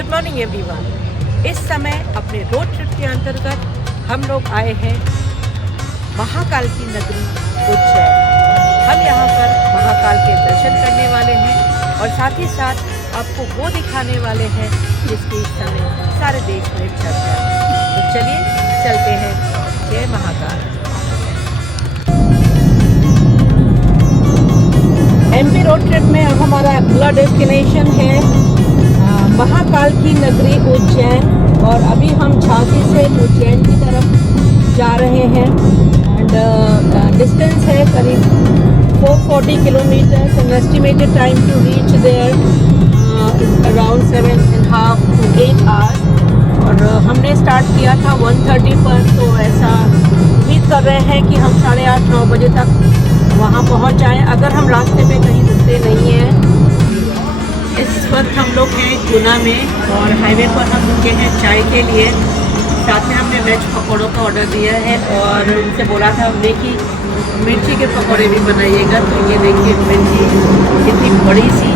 Good morning everyone. इस समय अपने रोड ट्रिप के अंतर्गत हम लोग आए हैं महाकाल की नगरी उज्जैन। हम यहाँ पर महाकाल के दर्शन करने वाले हैं और साथ ही साथ आपको वो दिखाने वाले हैं जिसकी इस समय सारे देश में चर्चा है। तो चलिए चलते हैं। जय महाकाल। एमपी रोड ट्रिप में अब हमारा अगला डेस्टिनेशन है महाकाल की नगरी उज्जैन, और अभी हम झांसी से उज्जैन की तरफ जा रहे हैं। एंड डिस्टेंस है करीब 440 kilometre and estimated time to reach there around 7.5 to 8 hours. और हमने स्टार्ट किया था 1:30 पर, तो ऐसा उम्मीद कर रहे हैं कि हम 8:30-9 बजे तक वहाँ पहुँच जाएं, अगर हम रास्ते पे कहीं रुकते नहीं हैं। इस वक्त हम लोग हैं गुना में और हाईवे पर हम रुके हैं चाय के लिए। साथ में हमने वेज पकौड़ों का ऑर्डर दिया है और उनसे बोला था हमने कि मिर्ची के पकौड़े भी बनाइएगा। तो ये देखिए मिर्ची कितनी बड़ी सी,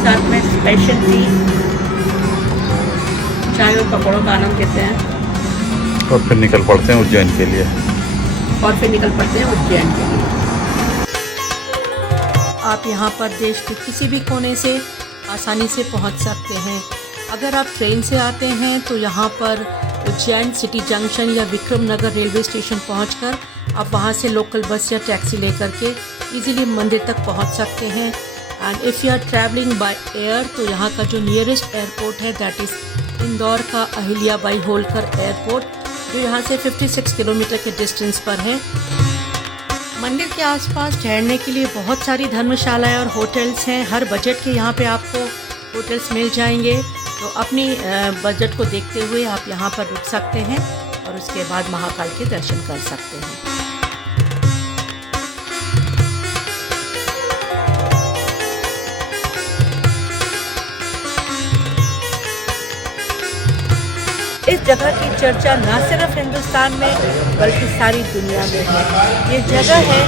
साथ में स्पेशल टी, चाय और पकौड़ों का आनंद लेते हैं और फिर निकल पड़ते हैं उज्जैन के लिए। आप यहाँ पर देश के किसी भी कोने से आसानी से पहुँच सकते हैं। अगर आप ट्रेन से आते हैं तो यहाँ पर उज्जैन सिटी जंक्शन या विक्रम नगर रेलवे स्टेशन पहुँचकर आप वहाँ से लोकल बस या टैक्सी लेकर के इजीली मंदिर तक पहुँच सकते हैं। And if you are travelling by air तो यहाँ का जो नियरेस्ट एयरपोर्ट है दैट इज़ इंदौर का अहिल्याबाई होलकर एयरपोर्ट, जो यहाँ से 56 किलोमीटर के डिस्टेंस पर है। मंदिर के आसपास ठहरने के लिए बहुत सारी धर्मशालाएं और होटल्स हैं। हर बजट के यहाँ पे आपको होटल्स मिल जाएंगे, तो अपनी बजट को देखते हुए आप यहाँ पर रुक सकते हैं और उसके बाद महाकाल के दर्शन कर सकते हैं। इस जगह की चर्चा न सिर्फ हिंदुस्तान में बल्कि सारी दुनिया में है। ये जगह है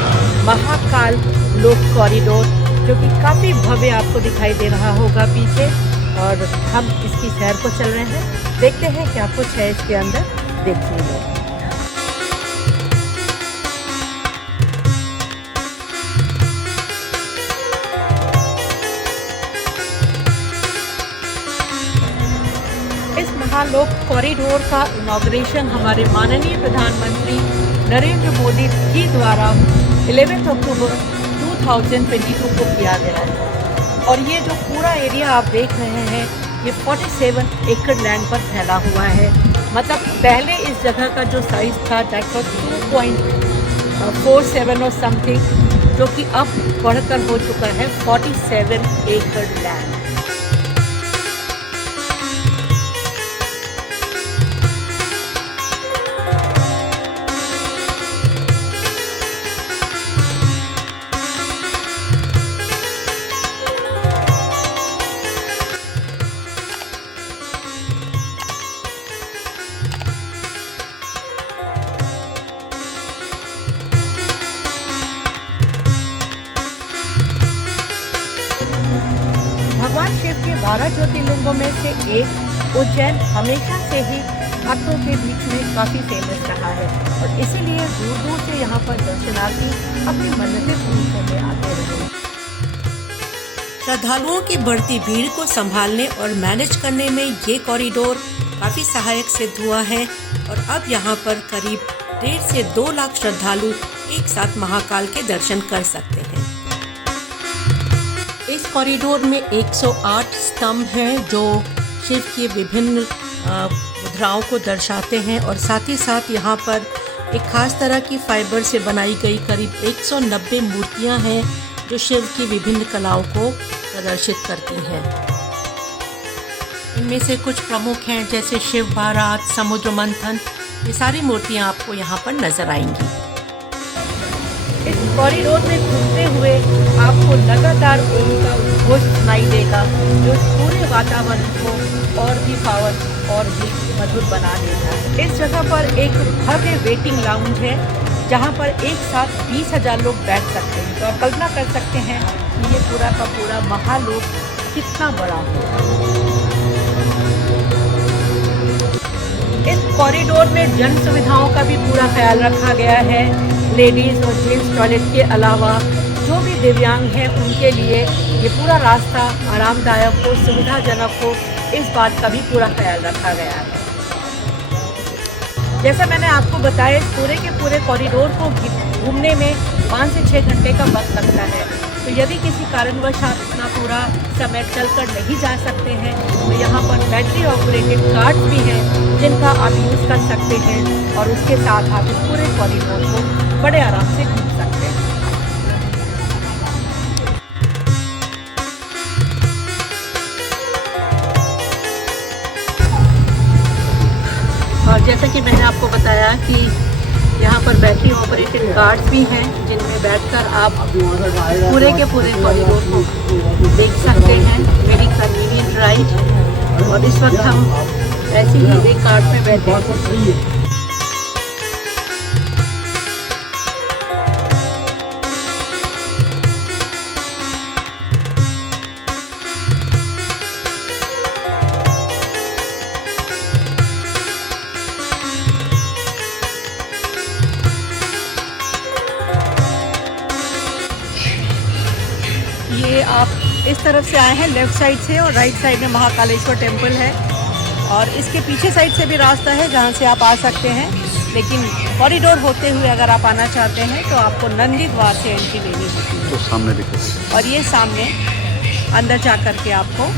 महाकाल लोक कॉरिडोर, जो कि काफ़ी भव्य आपको दिखाई दे रहा होगा पीछे, और हम इसकी सैर को चल रहे हैं। देखते हैं क्या कुछ है इसके अंदर देखने में। इस महालोक कॉरिडोर का इनॉग्रेशन हमारे माननीय प्रधानमंत्री नरेंद्र मोदी जी द्वारा 11 अक्टूबर 2022 को किया गया है। और ये जो पूरा एरिया आप देख रहे हैं ये 47 एकड़ लैंड पर फैला हुआ है। मतलब पहले इस जगह का जो साइज़ था दैट वाज 2.47 और समथिंग, जो कि अब बढ़कर हो चुका है 47 एकड़ लैंड। भगवान शिव के 12 ज्योतिर्लिंगों में से एक उज्जैन हमेशा से ही भक्तों के बीच में काफ़ी फेमस रहा है, और इसीलिए दूर दूर से यहाँ पर दर्शनार्थी अपनी मन्नतें पूरी करने आते रहे। श्रद्धालुओं की बढ़ती भीड़ को संभालने और मैनेज करने में ये कॉरिडोर काफ़ी सहायक सिद्ध हुआ है, और अब यहाँ पर करीब 1.5 से 2 लाख श्रद्धालु एक साथ महाकाल के दर्शन कर सकते हैं। इस कॉरिडोर में 108 स्तंभ हैं जो शिव की विभिन्न मुद्राओं को दर्शाते हैं, और साथ ही साथ यहाँ पर एक खास तरह की फाइबर से बनाई गई करीब 190 मूर्तियाँ हैं जो शिव की विभिन्न कलाओं को प्रदर्शित करती हैं। इनमें से कुछ प्रमुख हैं जैसे शिव बारात, समुद्र मंथन, ये सारी मूर्तियाँ आपको यहाँ पर नजर आएंगी। इस कॉरिडोर में घूमते हुए आपको लगातार ओम का घोष सुनाई देगा, जो पूरे वातावरण को और भी पावन और भी मधुर बना देता है। इस जगह पर एक भव्य वेटिंग लाउंज है जहाँ पर एक साथ 20,000 लोग बैठ सकते हैं। तो आप कल्पना कर सकते हैं कि ये पूरा का पूरा महालोक कितना बड़ा होगा। कॉरिडोर में जन सुविधाओं का भी पूरा ख्याल रखा गया है। लेडीज़ और जेंट्स टॉयलेट के अलावा जो भी दिव्यांग हैं उनके लिए ये पूरा रास्ता आरामदायक हो, सुविधाजनक हो, इस बात का भी पूरा ख्याल रखा गया है। जैसा मैंने आपको बताया, पूरे के पूरे कॉरिडोर को घूमने में 5 से 6 घंटे का वक्त लगता है। तो यदि किसी कारणवश आप इतना पूरा समय चलकर नहीं जा सकते हैं तो यहाँ पर बैटरी ऑपरेटेड कार्स भी हैं जिनका आप यूज़ कर सकते हैं और उसके साथ आप इस पूरे कॉरिडोर को बड़े आराम से घूम सकते हैं। और जैसा कि मैंने आपको बताया कि यहाँ पर बैटरी ऑपरेटेड कार्स भी हैं जिनमें बैठकर आप पूरे के पूरे कॉरिडोर को देख सकते हैं। Very convenient ride. और इस वक्त हम ऐसे ही एक कार में बैठे हैं। ये आप इस तरफ से आए हैं लेफ़्ट साइड से और राइट साइड में महाकालेश्वर टेम्पल है और इसके पीछे साइड से भी रास्ता है जहाँ से आप आ सकते हैं। लेकिन कॉरिडोर होते हुए अगर आप आना चाहते हैं तो आपको नंदी द्वार से एंट्री लेनी होती है। तो सामने दिखे और ये सामने अंदर जा कर के आपको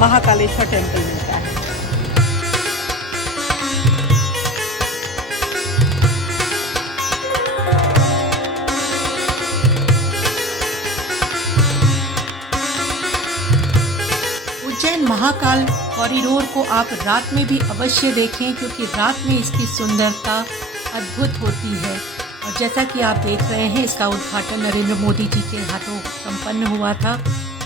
महाकालेश्वर टेम्पल मिलता है। उज्जैन महाकाल कॉरिडोर को आप रात में भी अवश्य देखें क्योंकि रात में इसकी सुंदरता अद्भुत होती है। और जैसा कि आप देख रहे हैं, इसका उद्घाटन नरेंद्र मोदी जी के हाथों संपन्न हुआ था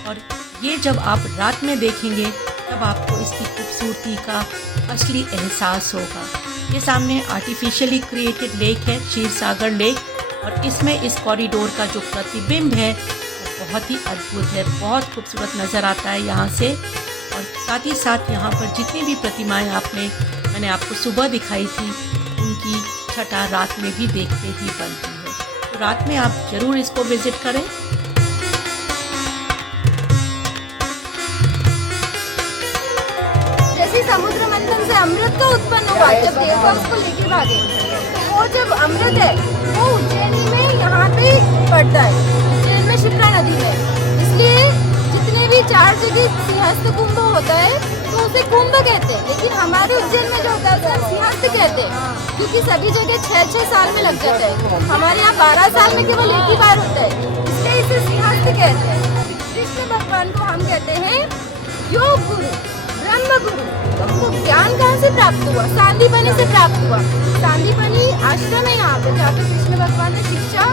और ये जब आप रात में देखेंगे तब आपको इसकी खूबसूरती का असली एहसास होगा। ये सामने आर्टिफिशियली क्रिएटेड लेक है, क्षीर सागर लेक, और इसमें इस कॉरिडोर का जो प्रतिबिंब है बहुत ही अद्भुत है, बहुत खूबसूरत नज़र आता है यहाँ से। और साथ ही साथ यहाँ पर जितनी भी प्रतिमाएं मैंने आपको सुबह दिखाई थी उनकी छटा रात में भी देखते ही बनती है। तो रात में आप ज़रूर इसको विज़िट करें। जैसे समुद्र मंथन से अमृत का उत्पन्न हुआ, जब देवता उसको लेके भागे, वो जब अमृत है वो उज्जैनी में यहाँ पे पड़ता है, उज्जैन में शिप्रा नदी में। इसलिए जितने भी 4 जगह सिंहस्थ कुंभ होता है तो उसे कुंभ कहते हैं, लेकिन हमारे उज्जैन में जो होता है उसे हम सिंहस्थ कहते हैं क्योंकि सभी जगह 6-6 साल में लग जाता है। हमारे यहाँ 12 साल में केवल एक ही बार होता है, इसलिए इसे सिंहस्थ कहते हैं। कृष्ण भगवान को हम कहते हैं योग गुरु, ब्रह्म गुरु। उनको ज्ञान कहाँ से प्राप्त हुआ? सांदीपनी से प्राप्त हुआ। सांदीपनी आश्रम है यहाँ पे जहाँ पे कृष्ण भगवान ने शिक्षा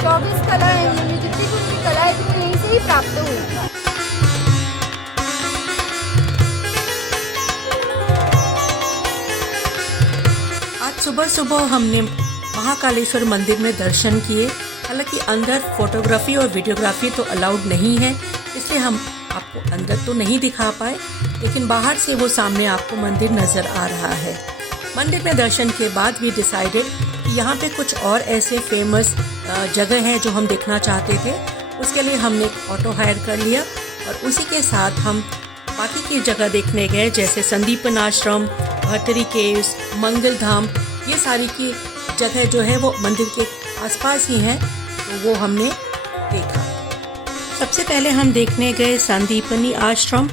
24 कलाएं, जितनी भी उनकी कलाएं थी यहीं से ही प्राप्त हुई। आज सुबह सुबह हमने महाकालेश्वर मंदिर में दर्शन किए। हालांकि अंदर फोटोग्राफी और वीडियोग्राफी तो अलाउड नहीं है, इसलिए हम आपको अंदर तो नहीं दिखा पाए, लेकिन बाहर से वो सामने आपको मंदिर नज़र आ रहा है। मंदिर में दर्शन के बाद भी डिसाइडेड कि यहाँ पे कुछ और ऐसे फेमस जगह हैं जो हम देखना चाहते थे। उसके लिए हमने एक ऑटो हायर कर लिया और उसी के साथ हम बाकी की जगह देखने गए, जैसे संदीपन आश्रम, भट्टरी केव्स, मंगल धाम। ये सारी की जगह जो है वो मंदिर के आसपास ही हैं, तो वो हमने देखा। सबसे पहले हम देखने गए संदीपनी आश्रम,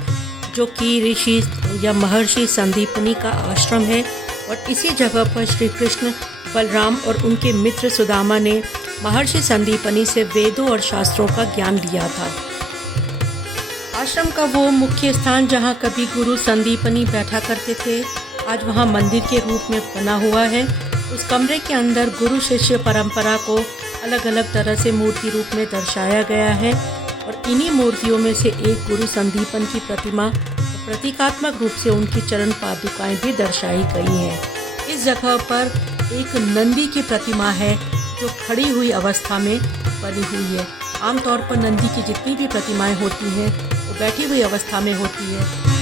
जो कि ऋषि या महर्षि संदीपनी का आश्रम है और इसी जगह पर श्री कृष्ण, बलराम और उनके मित्र सुदामा ने महर्षि संदीपनी से वेदों और शास्त्रों का ज्ञान लिया था। आश्रम का वो मुख्य स्थान जहाँ कभी गुरु संदीपनी बैठा करते थे, आज वहाँ मंदिर के रूप में बना हुआ है। उस कमरे के अंदर गुरु शिष्य परंपरा को अलग अलग तरह से मूर्ति रूप में दर्शाया गया है और इन्हीं मूर्तियों में से एक गुरु संदीपन की प्रतिमा प्रतीकात्मक रूप से उनकी चरण पादुकाएं भी दर्शाई गई हैं। इस जगह पर एक नंदी की प्रतिमा है जो खड़ी हुई अवस्था में बनी हुई है। आमतौर पर नंदी की जितनी भी प्रतिमाएं होती हैं वो बैठी हुई अवस्था में होती है।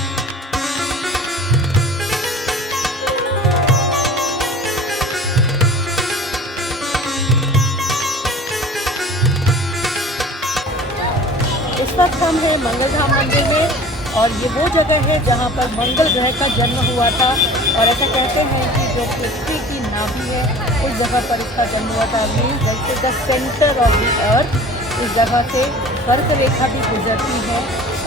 वक्त हम हैं मंगलधाम मंदिर में और ये वो जगह है जहाँ पर मंगल ग्रह का जन्म हुआ था और ऐसा कहते हैं कि जो पृथ्वी की नाभि है उस जगह पर इसका जन्म हुआ था। मीन्स जैसे the centre of the earth, इस जगह से कर्क रेखा भी गुजरती है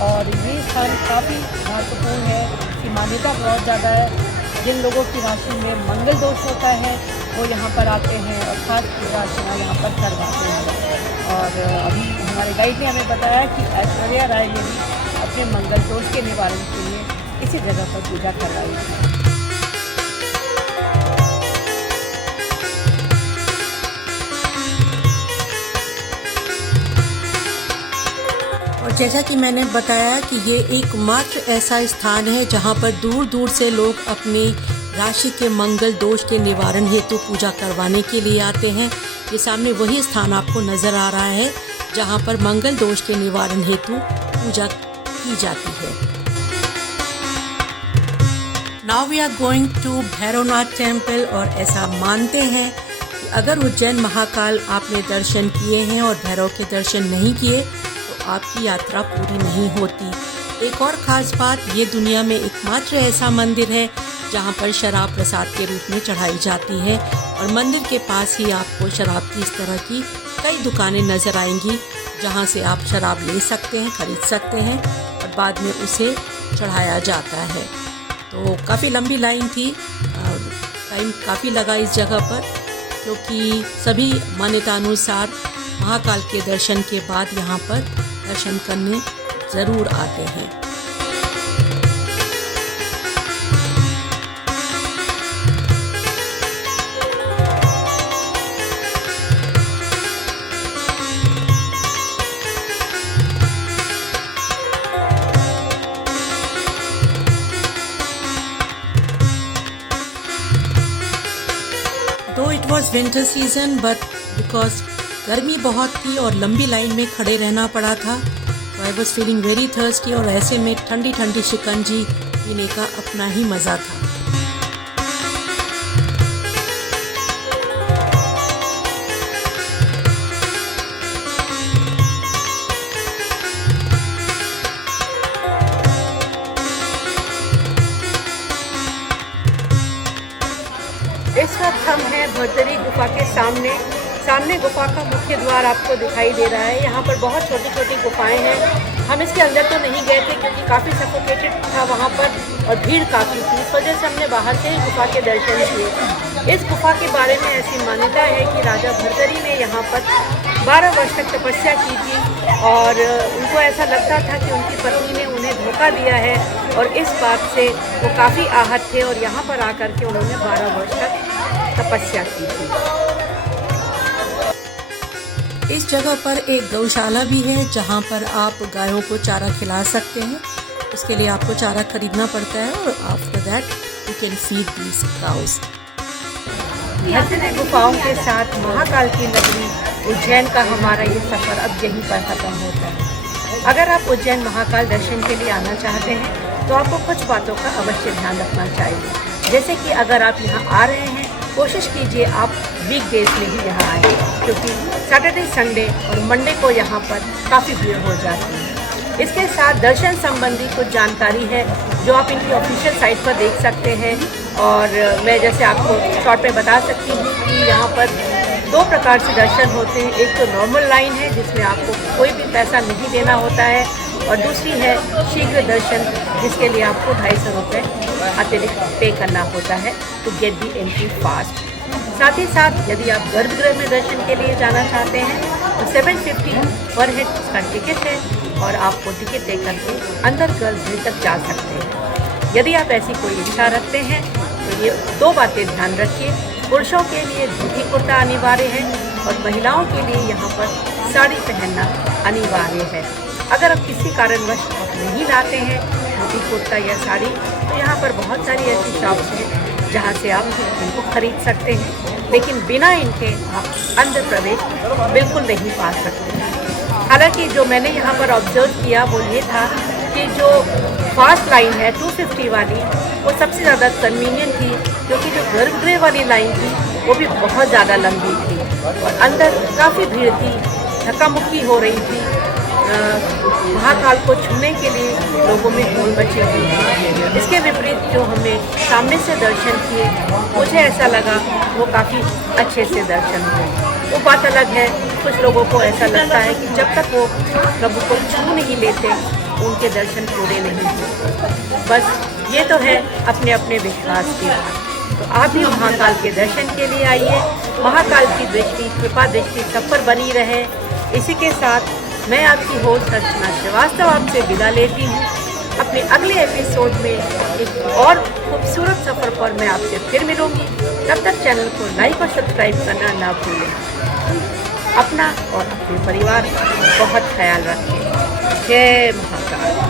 और ये स्थान काफ़ी महत्वपूर्ण है। इसकी मान्यता बहुत ज़्यादा है। जिन लोगों की राशि में मंगल दोष होता है वो यहाँ पर आते हैं और खास पूजा अर्चना यहाँ पर करवाते हैं। और अभी हमारे गाइड ने हमें बताया कि ऐश्वर्या राय ने भी अपने मंगल दोष के निवारण के लिए इसी जगह पर पूजा करवाई थी। और जैसा कि मैंने बताया कि ये एकमात्र ऐसा स्थान है जहाँ पर दूर दूर से लोग अपनी राशि के मंगल दोष के निवारण हेतु पूजा करवाने के लिए आते हैं। ये सामने वही स्थान आपको नज़र आ रहा है जहाँ पर मंगल दोष के निवारण हेतु पूजा की जाती है। Now we are going to Bhairavnath temple और ऐसा मानते हैं कि अगर उज्जैन महाकाल आपने दर्शन किए हैं और भैरव के दर्शन नहीं किए तो आपकी यात्रा पूरी नहीं होती। एक और ख़ास बात, ये दुनिया में एकमात्र ऐसा मंदिर है जहाँ पर शराब प्रसाद के रूप में चढ़ाई जाती है और मंदिर के पास ही आपको शराब की इस तरह की कई दुकानें नज़र आएंगी जहाँ से आप शराब ले सकते हैं, खरीद सकते हैं और बाद में उसे चढ़ाया जाता है। तो काफ़ी लंबी लाइन थी और टाइम काफ़ी लगा इस जगह पर, क्योंकि सभी मान्यतानुसार महाकाल के दर्शन के बाद यहाँ पर दर्शन करने ज़रूर आते हैं। Though it was winter season, but because गर्मी बहुत थी और लंबी लाइन में खड़े रहना पड़ा था, तो I was feeling very thirsty और ऐसे में ठंडी ठंडी शिकंजी पीने का अपना ही मज़ा था। इस वक्त हम हैं भरतरी गुफा के सामने गुफा का मुख्य द्वार आपको दिखाई दे रहा है। यहाँ पर बहुत छोटी छोटी गुफाएं हैं। हम इसके अंदर तो नहीं गए थे क्योंकि काफ़ी सफोकेटेड था वहाँ पर और भीड़ काफ़ी थी, इस वजह से हमने बाहर से ही गुफा के दर्शन किए। इस गुफा के बारे में ऐसी मान्यता है कि राजा भरतरी ने यहाँ पर 12 वर्ष तक तपस्या की थी और उनको ऐसा लगता था कि उनकी पत्नी ने उन्हें धोखा दिया है और इस बात से वो काफ़ी आहत थे और यहाँ पर आकर के उन्होंने 12 वर्ष तक तपस्या की थी। इस जगह पर एक गौशाला भी है जहाँ पर आप गायों को चारा खिला सकते हैं। उसके लिए आपको चारा खरीदना पड़ता है और after that you can feed these cows. Bhartari गुफाओं के साथ महाकाल की नगरी उज्जैन का हमारा ये सफ़र अब यहीं पर ख़त्म होता है। अगर आप उज्जैन महाकाल दर्शन के लिए आना चाहते हैं तो आपको कुछ बातों का अवश्य ध्यान रखना चाहिए। जैसे कि अगर आप यहाँ आ रहे हैं, कोशिश कीजिए आप वीकडेज में ही यहाँ आएँ, क्योंकि सैटरडे, संडे और मंडे को यहाँ पर काफ़ी भीड़ हो जाती है। इसके साथ दर्शन संबंधी कुछ जानकारी है जो आप इनकी ऑफिशियल साइट पर देख सकते हैं और मैं जैसे आपको शॉर्ट में बता सकती हूँ कि यहाँ पर 2 प्रकार से दर्शन होते हैं। एक तो नॉर्मल लाइन है जिसमें आपको कोई भी पैसा नहीं देना होता है और दूसरी है शीघ्र दर्शन जिसके लिए आपको 250 रुपये अतिरिक्त पे करना होता है to get the entry fast. साथ ही साथ यदि आप गर्भगृह में दर्शन के लिए जाना चाहते हैं तो 750 पर हेड का टिकट है और आप वो टिकट दे करके अंदर गर्भगृह तक जा सकते हैं। यदि आप ऐसी कोई इच्छा रखते हैं तो ये 2 बातें ध्यान रखिए। पुरुषों के लिए धोती कुर्ता अनिवार्य है और महिलाओं के लिए यहाँ पर साड़ी पहनना अनिवार्य है। अगर आप किसी कारणवश आप नहीं लाते हैं धोती कुर्ता या साड़ी तो यहाँ पर बहुत सारी ऐसी शॉप्स हैं जहाँ से आप इनको खरीद सकते हैं, लेकिन बिना इनके आप अंदर प्रवेश बिल्कुल नहीं पा सकते। हालांकि जो मैंने यहाँ पर ऑब्जर्व किया वो ये था कि जो फास्ट लाइन है 250 वाली वो सबसे ज़्यादा कन्वीनियंट थी, क्योंकि जो गर्भगृह वाली लाइन थी वो भी बहुत ज़्यादा लंबी थी और अंदर काफ़ी भीड़ थी, धक्का मुक्की हो रही थी। महाकाल को छूने के लिए लोगों में होड़ मची हुई है। इसके विपरीत जो हमने सामने से दर्शन किए, मुझे ऐसा लगा वो काफ़ी अच्छे से दर्शन हुए। वो बात अलग है, कुछ लोगों को ऐसा लगता है कि जब तक वो प्रभु को छू नहीं लेते उनके दर्शन पूरे नहीं होते। बस ये तो है अपने अपने विश्वास की बात। तो आप भी महाकाल के दर्शन के लिए आइए। महाकाल की दृष्टि, कृपा दृष्टि सब पर बनी रहे। इसी के साथ मैं आपकी होस्ट अर्चना श्रीवास्तव आपसे विदा लेती हूँ। अपने अगले एपिसोड में एक और खूबसूरत सफ़र पर मैं आपसे फिर मिलूँगी। तब तक चैनल को लाइक और सब्सक्राइब करना ना भूलें। अपना और अपने परिवार का बहुत ख्याल रखें। जय महाकाल।